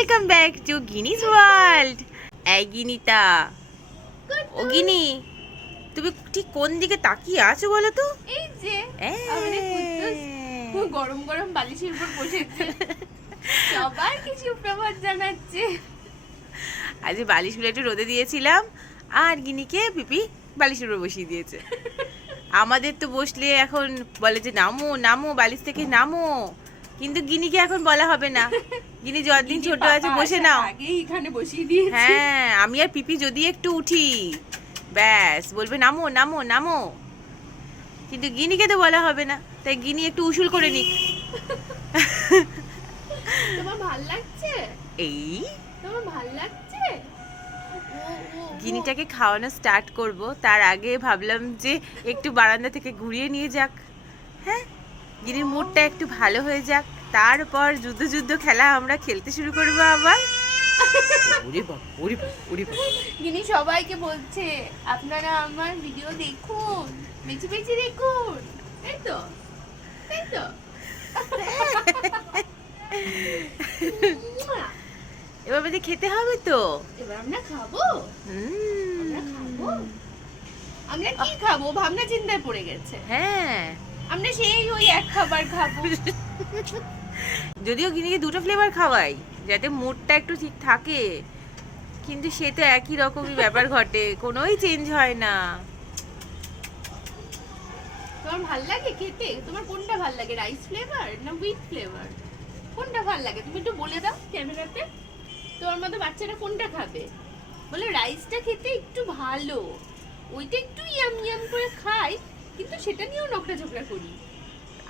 Welcome back to Guinness world. এই গিনিতা, ও গিনি, তুমি ঠিক কোন দিকে তাকিয়ে আছো বলো তো? এই যে আমাদের কুদ্দুস খুব গরম গরম বালিশের উপর বসেছে, সবাইকে সুপ্রভাত জানাচ্ছে। আজ বালিশগুলো একটু রোদে দিয়েছিলাম, আর গিনিকে পিপি বালিশের উপর বসিয়ে দিয়েছে। আমাদের তো বসলে এখন বলে যে নামো নামো, বালিশ থেকে নামো, কিন্তু গিনিকে এখন বলা হবে না। গিনি যতদিন ছোট আছে বসে নাও, আগেই এখানে বসিয়ে দিয়েছে। হ্যাঁ, আমি আর পিপি যদি একটু উঠি ব্যাস বলবে নামো নামো নামো, কিন্তু গিনিকে তো বলা হবে না, তাই গিনি একটু উসুল করে নিক। তোমার ভাল লাগছে? এই তোমার ভাল লাগছে? গিনিটাকে খাওয়ানো স্টার্ট করব, তার আগে ভাবলাম যে একটু বারান্দা থেকে ঘুরিয়ে নিয়ে যাক। হ্যাঁ, গিনির মুডটা একটু ভালো হয়ে যাক, তারপর যুদ্ধ যুদ্ধ খেলা আমরা খেলতে শুরু করবো আবার। ওরে বাবা, ওরে বাবা, ওরে বাবা। গিনি সবাইকে বলছে আপনারা আমার ভিডিও দেখুন, বেশি বেশি দেখুন, তাই তো? তাই তো? এবার বাদে খেতে হবে তো। এবার আমরা খাবো। আমরা খাবো। আমরা কি খাবো ভাবনা চিন্তায় পড়ে গেছে। হ্যাঁ, আমরা সেই ওই এক খাবার খাবো। যদিও গিনিকে দুটো ফ্লেভার খাওয়াই যাতে মুডটা একটু ঠিক থাকে, কিন্তু সে তো একই রকমই ব্যাপার ঘটে, কোনোই চেঞ্জ হয় না। তোমার ভাল লাগে খেতে? তোমার কোনটা ভাল লাগে, রাইস ফ্লেভার না হুইট ফ্লেভার? কোনটা ভাল লাগে তুমি একটু বলে দাও ক্যামেরাতে। তোমার মতো বাচ্চারা কোনটা খাবে? বলে রাইসটা খেতে একটু ভালো, ওইটা একটু ইয়াম ইয়াম করে খাই, কিন্তু সেটা নিয়েও নকটা ঝগড়া করি।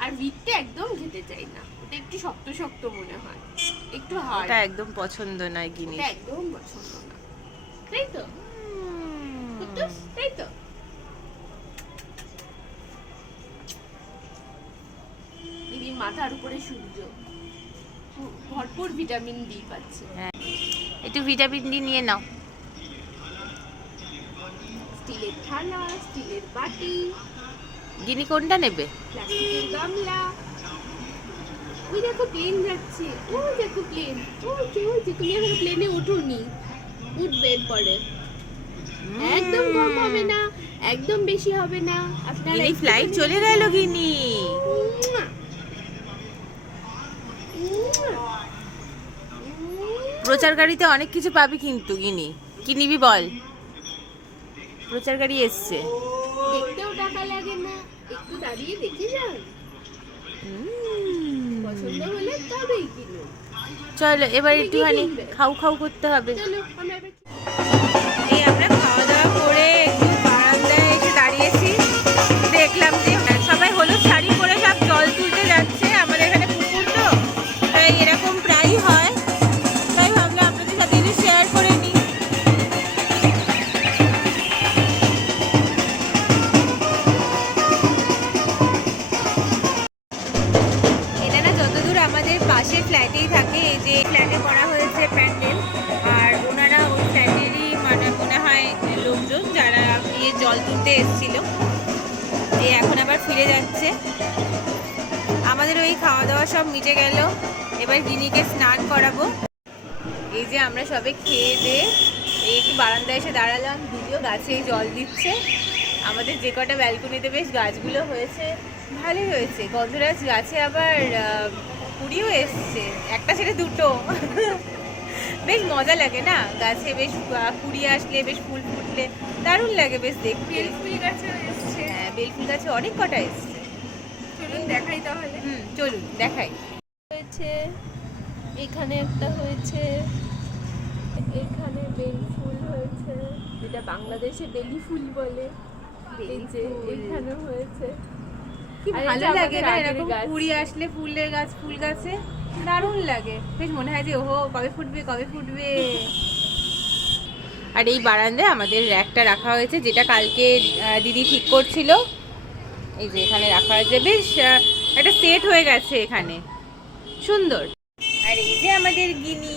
আর হুইটটা একদম খেতে চাই না, ওটা একটু শক্ত শক্ত মনে হয়, একটু হার্ড। এটা একদম পছন্দ নয় গিনি, এটা একদম পছন্দ না, তাই তো? কুদ্দুস, তাই তো? দিদির মাথার উপরে সূর্য, ভরপুর ভিটামিন ডি পাচ্ছে। একটু ভিটামিন ডি নিয়ে নাও। স্টিলের থালা, স্টিলের বাটি, গিনি কোনটা নেবে? প্লাস্টিকের গামলা। ওই দেখো প্লেন যাচ্ছে, ওই দেখো প্লেন, ওই যে তুমি এখন প্লেনে ওঠোনি, উঠবে এরপরে। একদম কম হবে না, একদম বেশি হবে না। আপনারা গিনি ফ্লাইট চলে গেল গিনি। প্রচার গাড়িতে অনেক কিছু পাবি কিন্তু গিনি, কি নিবি বল? প্রচার গাড়ি এসছে। দেখতেও টাকা লাগে না, একটু দাঁড়িয়ে দেখে যান, পছন্দ হলে তবেই কিনুন। চলো এবার তুমি কি একটুখানি কিনবে? খাও খাও করতে হবে। চলো আমরা এবার এই আমরা খাওয়া দাওয়া করে একটু বারান্দায় এসে দাঁড়িয়েছি, দেখলাম যে সবাই হলুদ শাড়ি পরে সব জল তুলতে যাচ্ছে। আমাদের এখানে পুকুর তো, তাই এরকম প্রায়ই হয়, তাই ভাবলাম আপনাদের সাথে একটু শেয়ার করে নিই। এটা না যতদূর আমাদের পাশের ফ্ল্যাটেই থাকে, এই যে ফ্ল্যাটে করা হয়েছে প্যান্ডেল, আর ওনারা ওই ফ্ল্যাটেরই মানে মনে হয় লোকজন যারা গিয়ে জল তুলতে এসেছিল, এই এখন আবার ফিরে যাচ্ছে। আমাদের ওই খাওয়া দাওয়া সব মিটে গেল, এবার গিনিকে স্নান করাবো। এই যে আমরা সবে খেয়ে দিয়ে এই একটু বারান্দায় এসে দাঁড়ালাম, দিদিও গাছেই জল দিচ্ছে। আমাদের যে কটা ব্যালকনিতে বেশ গাছগুলো হয়েছে, ভালোই হয়েছে। গন্ধরাজ গাছে আবার কুড়িও এসছে, একটা ছেড়ে দুটো। বেশ মজা লাগে না গাছে বেশ কুড়ি আসলে, বেশ ফুল ফুটলে দারুণ লাগে বেশ দেখতে। বেলফুল গাছে এসছে। হ্যাঁ, বেলফুল গাছে অনেক কটা এসছে। চলুন দেখাই তাহলে। চলুন দেখাই। হয়েছে, এখানে একটা হয়েছে, এখানে বেলি ফুল হয়েছে, যেটা বাংলাদেশে বেলি ফুল বলে। এই যে এখানে হয়েছে, কি আর ভালো এটা লাগে আমাদের না আগের এরকম গাছ। কুড়ি আসলে ফুলের গাছ, ফুল গাছে দারুণ লাগে, বেশ মনে হয় যে ওহো কবে ফুটবে কবে ফুটবে। আর এই বারান্দায় আমাদের র্যাকটা রাখা হয়েছে, যেটা কালকে দিদি ঠিক করছিল। এই যে এখানে রাখা হয়েছে, বেশ একটা সেট হয়ে গেছে এখানে, সুন্দর। আর এই যে আমাদের গিনি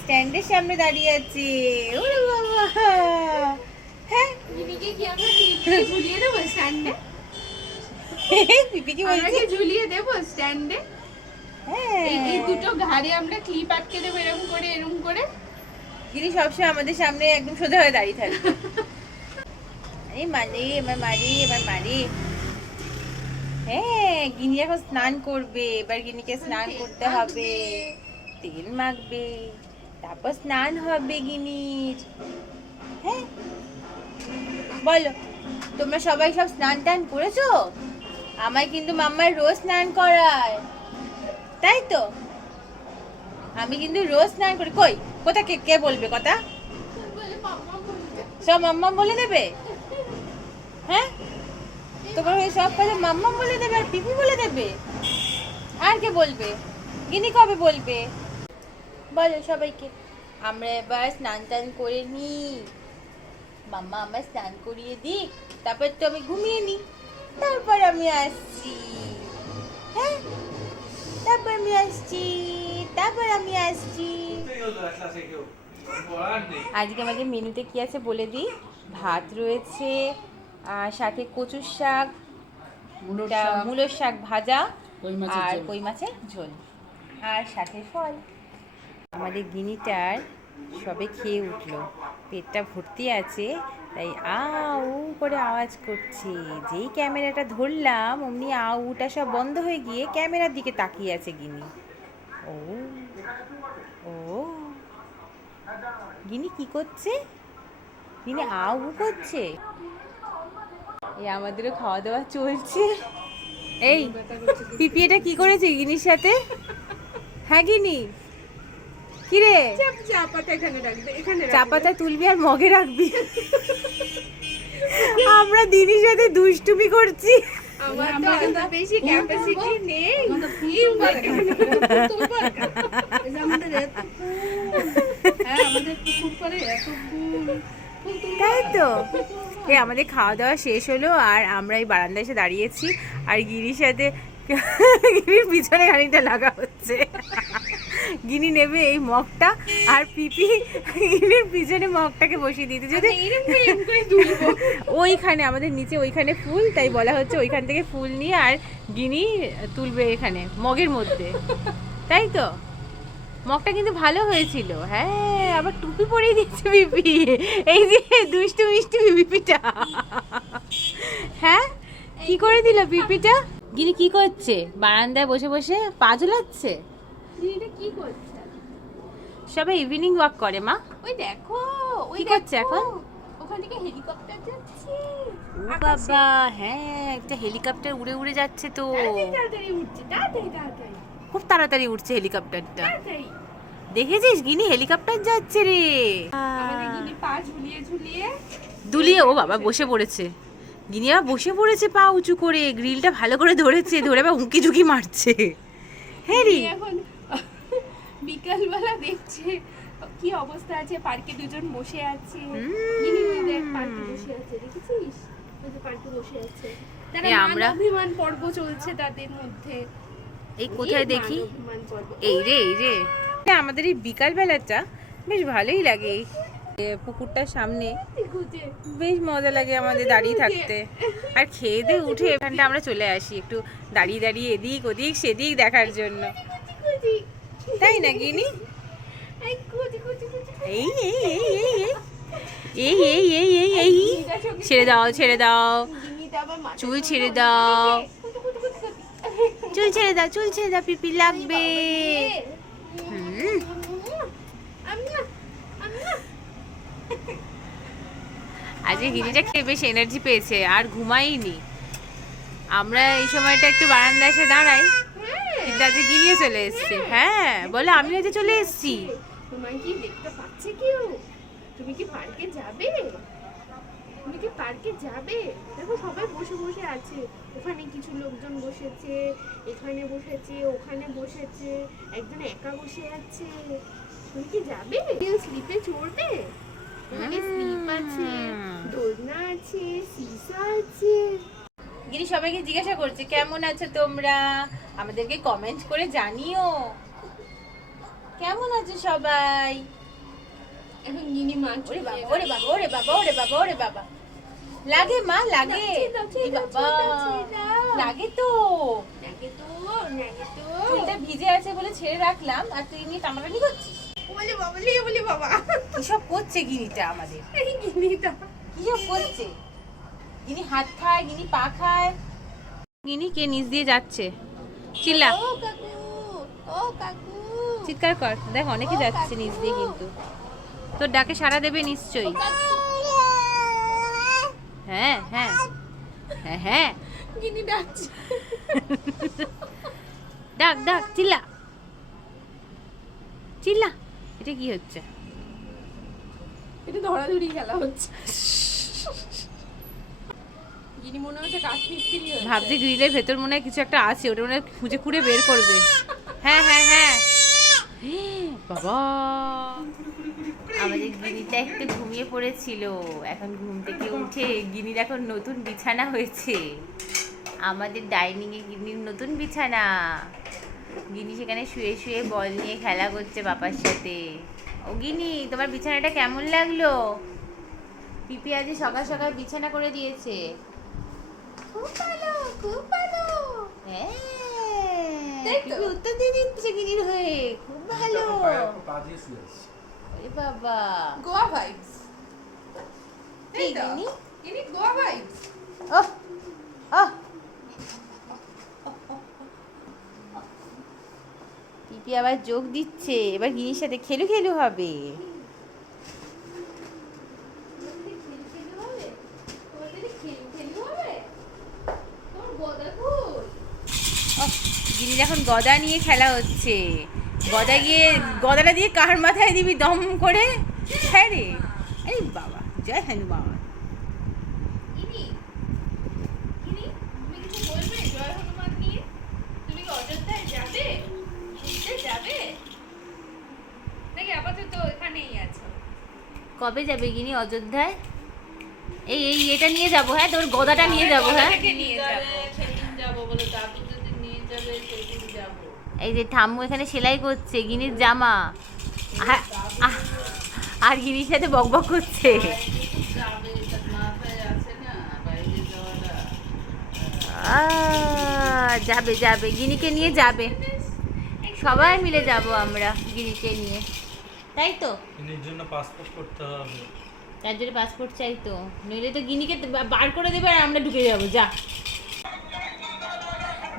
স্ট্যান্ডের সামনে দাঁড়িয়ে আছে। ওরে বাবা, হ্যাঁ দিদিকে কি আমরা ঝুলিয়ে দেবো স্ট্যান্ডে? পিপি কি আমরা বলছে? কি ঝুলিয়ে দেবো স্ট্যান্ডে? এই দুটো ঘাড়ে আমরা ক্লিপ আটকে দেবো এরকম করে গিনি সবসময় আমাদের সামনে একদম সোজা হয়ে দাঁড়িয়ে থাকবে। এই মারি এবার মারি। হ্যাঁ, গিনি এখন স্নান করবে, এবার গিনিকে স্নান করতে হবে, তেল মাখবে, তারপর স্নান হবে গিনির। হ্যাঁ বলো, তোমরা সবাই সব স্নান টান করেছো? আমায় কিন্তু মাম্মার রোজ স্নান করায়, তাই তো? আমি কিন্তু রোজ স্নান করি। কোথা কে বলবে কথা? সব মাম্মা বলে দেবে? হ্যাঁ, তোমার ওই সব কথা মাম্মা বলে দেবে আর পিপি বলে দেবে? আর কে বলবে? গিনি কবে বলবে? বলো সবাইকে। আমরা এবার স্নান টান করে নি, মাম্মা আমার স্নান করিয়ে দিক, তারপর তো আমি ঘুমিয়ে নি, তারপর আমি আসছি। হ্যাঁ, তারপর আমি আসছি। আজকে আমাদের মেনুতে কি আছে বলে দিই। ভাত রয়েছে, আর সাথে কচুর শাক, মূলোর শাক ভাজা, আর কই মাছের ঝোল, আর সাথে ফল। আমাদের গিনিটার সবে খেয়ে উঠলো, পেটটা ভর্তি আছে, তাই আউ করে আওয়াজ করছে। যেই ক্যামেরাটা ধরলাম অমনি আউটা সব বন্ধ হয়ে গিয়ে ক্যামেরার দিকে তাকিয়ে আছে গিনি। ও ও গিনি কি করছে? গিনি আউ করছে। এই আমাদেরও খাওয়া দাওয়া চলছে। এই পিপি এটা কি করেছে গিনির সাথে? হ্যাঁ গিনি, কি রে? চাপাটা তুলবি আর মগে রাখবি। আমরা দিদির সাথে দুষ্টুমি করছি। আমার তো বেশি ক্যাপাসিটি নেই। তাই তো। আমাদের খাওয়া দাওয়া শেষ হলো, আর আমরা এই বারান্দায় এসে দাঁড়িয়েছি, আর গিরির সাথে গিরির পিছনে খানিকটা লাগা হচ্ছে। গিনি নেবে এই মগটা, আর পিপি গিনির পিছনে মগটাকে বসিয়ে দিতে, যদি ওইখানে আমাদের নিচে ওইখানে ফুল, তাই বলা হচ্ছে ওইখান থেকে ফুল নিয়ে আর গিনি তুলবে এখানে মগের মধ্যে, তাই তো? মগটা কিন্তু ভালো হয়েছিল। হ্যাঁ, আবার টুপি পরিয়ে দিচ্ছে পিপি, এই যে দুষ্টু মিষ্টি পিপিটা। হ্যাঁ, কি করে দিল পিপিটা? গিনি কি করছে? বারান্দায় বসে বসে পা ঝোলাচ্ছে। কি করছে? সবাই ইভিনিং ওয়াক করে মা। ওই দেখো, কি করছে এখন? ওখান থেকে হেলিকপ্টার যাচ্ছে। ও বাবা, হ্যাঁ, একটা হেলিকপ্টার উড়ে উড়ে যাচ্ছে তো। তাড়াতাড়ি উঠছে, তাড়াতাড়ি। খুব তাড়াতাড়ি উঠছে হেলিকপ্টারটা। তাড়াতাড়ি। দেখেছিস গিনি হেলিকপ্টার যাচ্ছে রে। আমাদের গিনি পা ঝুলিয়ে দুলিয়ে, ও বাবা বসে পড়েছে। গিনি আবার বসে পড়েছে পা উঁচু করে, গ্রিলটা ভালো করে ধরেছে, ধরে আবার উঁকি ঝুঁকি মারছে। হ্যাঁ রে, এখন বিকালবেলা দেখছে কি অবস্থা আছে, পার্কে দুজন বসে আছে। গিনি ওই দেখ পার্কে বসে আছে, দেখেছিস? ওই যে পার্কে বসে আছে। তারা আমরা অভিমান পর্ব চলছে তাদের মধ্যে। এই কোথায় দেখি, এই রে আমাদের এই বিকাল বেলাটা বেশ ভালোই লাগে। পুকুরটার সামনে বেশ মজা লাগে আমাদের দাঁড়িয়ে থাকতে, আর খেয়ে দিয়ে উঠে এখানটা আমরা চলে আসি একটু দাঁড়িয়ে দাঁড়িয়ে এদিক ওদিক সেদিক দেখার জন্য, তাই না গিনি? এই এই এই এই এই এই এই ছেড়ে দাও, চুল ছেড়ে দাও, চুল ছেড়ে দাও, পিপি লাগবে। আজকে গিনিটা খেয়ে বেশ এনার্জি পেয়েছে, আর ঘুমাইনি। আমরা এই সময়টা একটু বারান্দা এসে দাঁড়াই, কিন্তু আজকে গিনিও চলে এসছে। হ্যাঁ বলে, আমিও যে চলে এসছি। তোমায় কি দেখতে পাচ্ছে কেউ? তুমি কি পার্কে যাবে? দেখো সবাই বসে বসে আছে, ওখানে কিছু লোকজন বসেছে, এখানে বসেছে, ওখানে বসেছে, একজন একা বসে আছে। তুমি কি যাবে? স্লিপে চড়বে? ওখানে স্লিপ আছে, দোলনা আছে, সিসা আছে। গিনি সবাইকে জিজ্ঞাসা করছে কেমন আছো তোমরা, আমাদেরকে কমেন্ট করে জানিও কেমন আছো সবাই। এখন গিনি মা, ওরে বাবা, লাগে মা, লাগে। এই বাবা, লাগে তো। চুলটা ভিজে আছে বলে ছেড়ে রাখলাম, আর তুই নিয়ে টানাটানি করছিস। বলে বাবা কিসব করছে গিনিটা আমাদের, এই গিনিটা কিসব করছে। গিনি হাত খায়, গিনি পা খায়। গিনি কে নিচ দিয়ে যাচ্ছে, চিল্লা, ও কাকু, ও কাকু, চিৎকার কর। দেখ অনেকে যাচ্ছে নিচ দিয়ে, কিন্তু তোর ডাকে সাড়া দেবে নিশ্চয়ই। হ্যাঁ হ্যাঁ হ্যাঁ হ্যাঁ, গিনি ডাকছে। ডাক ডাক, চিল্লা চিল্লা। এটা কি হচ্ছে? এটা ধরাধরি খেলা হচ্ছে। গিনি মনে হচ্ছে কাঠ মিস্ত্রি হয়েছে। ভাবছি গ্রিলের ভেতর মনে হয় কিছু একটা আছে, ওটা মনে হয় খুঁজে খুঁড়ে বের করবে। হ্যাঁ হ্যাঁ হ্যাঁ, বাবা আমাদের গিনিটা একটু ঘুমিয়ে পড়েছিল, এখন ঘুম থেকে উঠে গিনির এখন নতুন বিছানা হয়েছে। আমাদের ডাইনিং এ গিনির নতুন বিছানা। গিনি সেখানে শুয়ে শুয়ে বল নিয়ে খেলা করছে বাবার সাথে। ও গিনি, তোমার বিছানাটা কেমন লাগলো? পিপি আজ সকাল সকাল বিছানা করে দিয়েছে। খুব ভালো, খুব ভালো। হ্যাঁ, তাই তো? পিপি উত্তর দিয়ে দিচ্ছে গিনির হয়ে, খুব ভালো। আরে বাবা, গোয়া ভাইবস। কি গিনি? গিনি গোয়া ভাইবস। ওহ ওহ, পিপি আবার যোগ দিচ্ছে, এবার গিনির সাথে খেলু খেলু হবে। গিনির এখন গদা নিয়ে খেলা হচ্ছে। গদা গিয়ে, গদাটা দিয়ে কার মাথায় দিবি দম করে? হ্যাঁ রে, আরে বাবা, জয় হনুমান। কবে যাবে গিনি অযোধ্যায়? এই এই এটা নিয়ে যাবো, হ্যাঁ তোর গদাটা নিয়ে যাবো। হ্যাঁ, এই যে ঠাম্মু এখানে সেলাই করছে গিনির জামা, আর গিনির সাথে বকবক করছে। যাবে যাবে, গিনিকে নিয়ে যাবে, সবাই মিলে যাব আমরা গিনিকে নিয়ে, তাই তো? গিনির জন্য পাসপোর্ট করতে হবে, তার জন্য পাসপোর্ট চাই তো, নইলে তো গিনিকে বার করে দেবে আর আমরা ঢুকে যাবো। যা,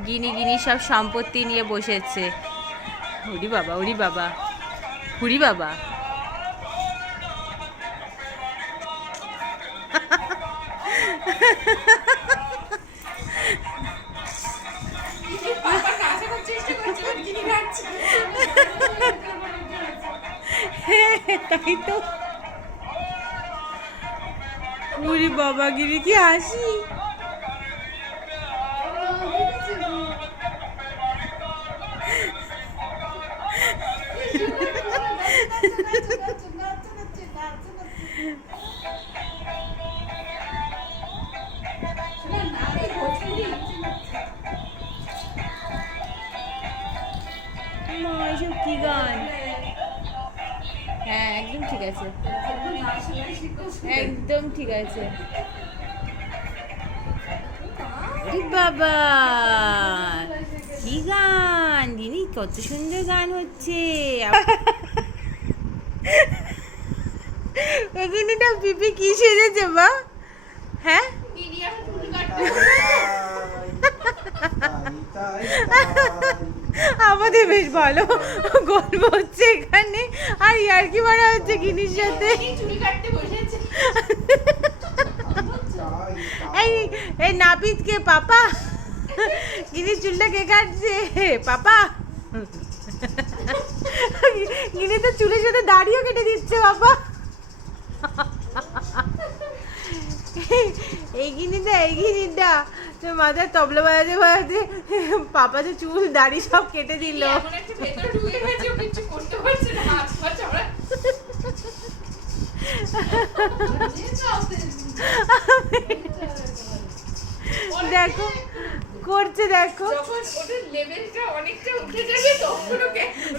গিনি গিনি সব সম্পত্তি নিয়ে বসেছে। উরি বাবা, উরি বাবা, উরি বাবা। তাই তো, উরি বাবা, গিরি কি হাসি। এসব কি গান? হ্যাঁ একদম ঠিক আছে, একদম ঠিক আছে। আরে বাবা, কি গান গিনি, কত সুন্দর গান হচ্ছে। এখানেটা পিপি কি সেজেছে বা? হ্যাঁ, আমাদের বেশ ভালো গল্প হচ্ছে এখানে, আর ইয়ার্কি মারা হচ্ছে গিনির সাথে। এই এই নাপিত কে পাপা? গিনির চুলটা কে কাটছে পাপা? গিনি তো চুলের সাথে দাড়িও কেটে দিচ্ছে বাবা। এই গিনিটা তো মাথায় তবলা বাজাতে বাজাতে পাপা যে চুল দাড়ি সব কেটে দিল। দেখো করছে, দেখো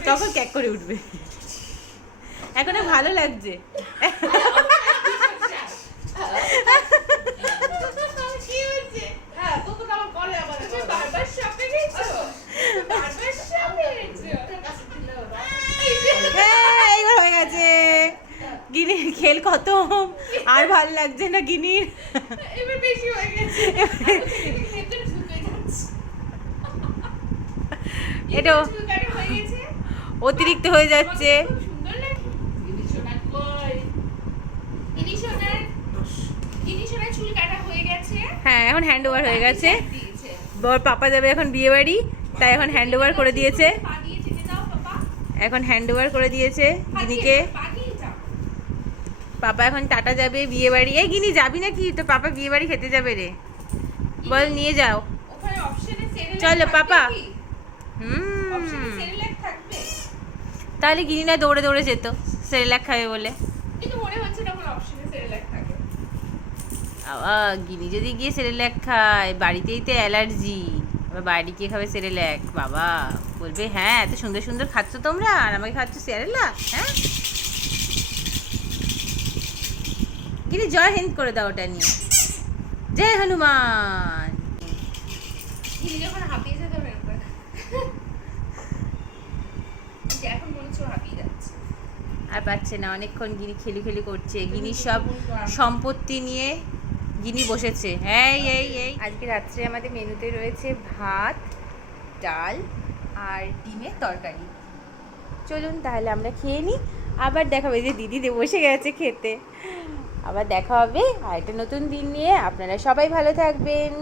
তখন ক্যাক করে উঠবে। এখন ভালো লাগছে। ভাল লাগছে না গিনির। এবার বেশি হয়ে গেছে ভেতরে ঢুকে যাচ্ছে এটাও চুল কাটা হয়ে গেছে অতিরিক্ত হয়ে যাচ্ছে। খুব সুন্দর লাগে গিনিশোনার কই গিনিশোনার চুল কাটা হয়ে গেছে হ্যাঁ এখন হ্যান্ড ওভার হয়ে গেছে। দিয়েছে ওর পাপা যাবে এখন বিয়ে বাড়ি, তাই এখন হ্যান্ড ওভার করে দিয়েছে। পা দিয়ে চেটে দাও পাপা এখন হ্যান্ড ওভার করে দিয়েছে গিনিকে। পা দিয়ে যাও পাপা এখন টাটা যাবে বিয়ে বাড়ি। এই গিনি যাবি নাকি? তো পাপা বিয়ে বাড়ি খেতে যাবে রে, বল নিয়ে যাও। ওখানে অপশনে সেরেলাক চলো, পাপা। অপশনে সেরেলাক থাকবে তাহলে গিনি না দৌড়ে দৌড়ে যেত সেরেলাক খাবে বলে। কিন্তু মনে হচ্ছে না আমার অপশনে সেরেলাক থাকে গিনি যদি গিয়ে সেরেলাক খায়, বাড়িতেই তো অ্যালার্জি, আবার বাইরে গিয়ে খাবে সেরেলাক, বাবা বলবে হ্যাঁ এত সুন্দর সুন্দর খাচ্ছ তোমরা আর আমাকে খাচ্ছ সেরেলাক। হ্যাঁ গিনি জয় হিন্দ করে দাও ওটা নিয়ে, জয় হনুমান। গিনি যখন হাঁপিয়ে যেত এরকম করে এখন মনে হচ্ছে ও হাঁপিয়ে যাচ্ছে আর পাচ্ছে না, অনেকক্ষণ গিনি খেলি খেলি করছে। গিনির সব সম্পত্তি নিয়ে গিনি বসেছে। এই এই এই আজকে রাত্রে আমাদের মেনুতে রয়েছে ভাত, ডাল আর ডিমের তরকারি। চলুন তাহলে আমরা খেয়ে নিই, আবার দেখা হবে। যে দিদি বসে গেছে খেতে, আবার দেখা হবে আর একটা নতুন দিন নিয়ে। আপনারা সবাই ভালো থাকবেন।